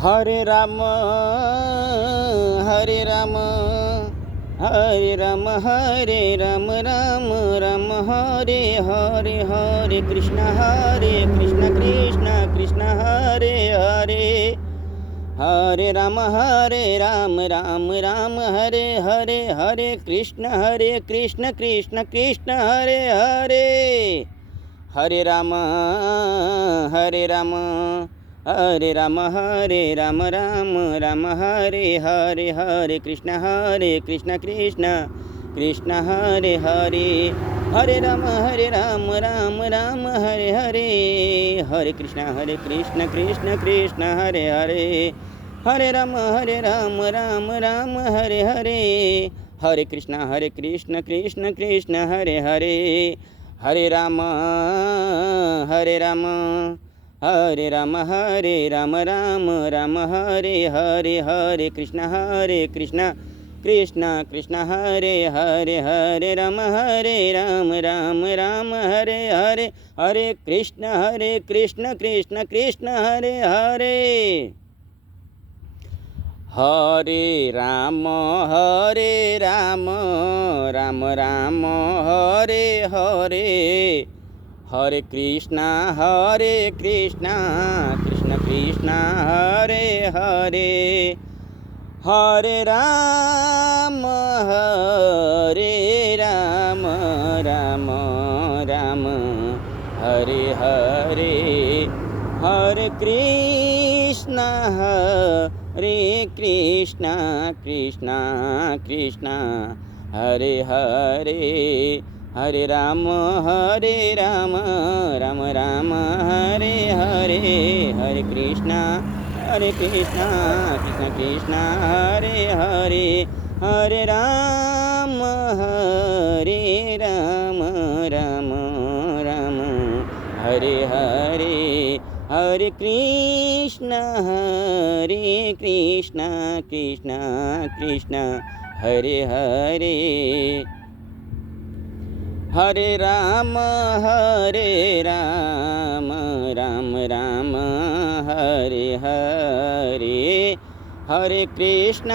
Hare Ram Hare Ram Hare Ram Hare Ram Ram Ram Hare Hare Hare Krishna Krishna Krishna Hare Hare Hare Ram Ram Ram Hare Hare Hare Krishna Krishna Krishna Hare Hare Hare Ram Hare Ram Ram Ram Hare Hare Hare Krishna Krishna Krishna Hare Hare Hare Ram Ram Ram Hare Hare Hare Krishna Krishna Krishna Hare Hare Hare Ram Ram Ram Hare Hare Hare Krishna Krishna Krishna Hare Hare Hare Ram Ram Ram Hare Hare Hare Krishna Krishna Krishna Hare Hare Hare Ram Ram Ram Hare Hare Hare Krishna Krishna Krishna Hare Hare Hare Ram Ram Ram Hare Hare Hare Krishna Krishna Krishna Hare Hare Hare Ram Ram Ram Hare Hare Hare Krishna Krishna Krishna Hare Hare Hare Ram Ram Ram Hare Hare Hare Krishna Krishna Krishna Hare Hare Hare Ram Ram Ram Hare Hare Hare Krishna Krishna Krishna Hare Hare Hare Ram Ram Ram Hare Hare Hare Krishna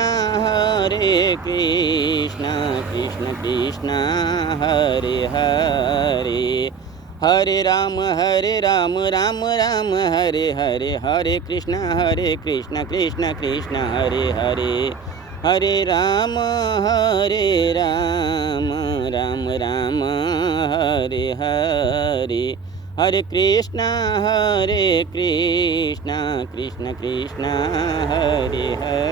Krishna Krishna Hare Hare Hare Ram Ram Ram Hare Hare Hare Krishna Krishna Krishna Hare Hare Hare Ram Ram Ram Hare Hare Hare Krishna Krishna Krishna Hare Hare.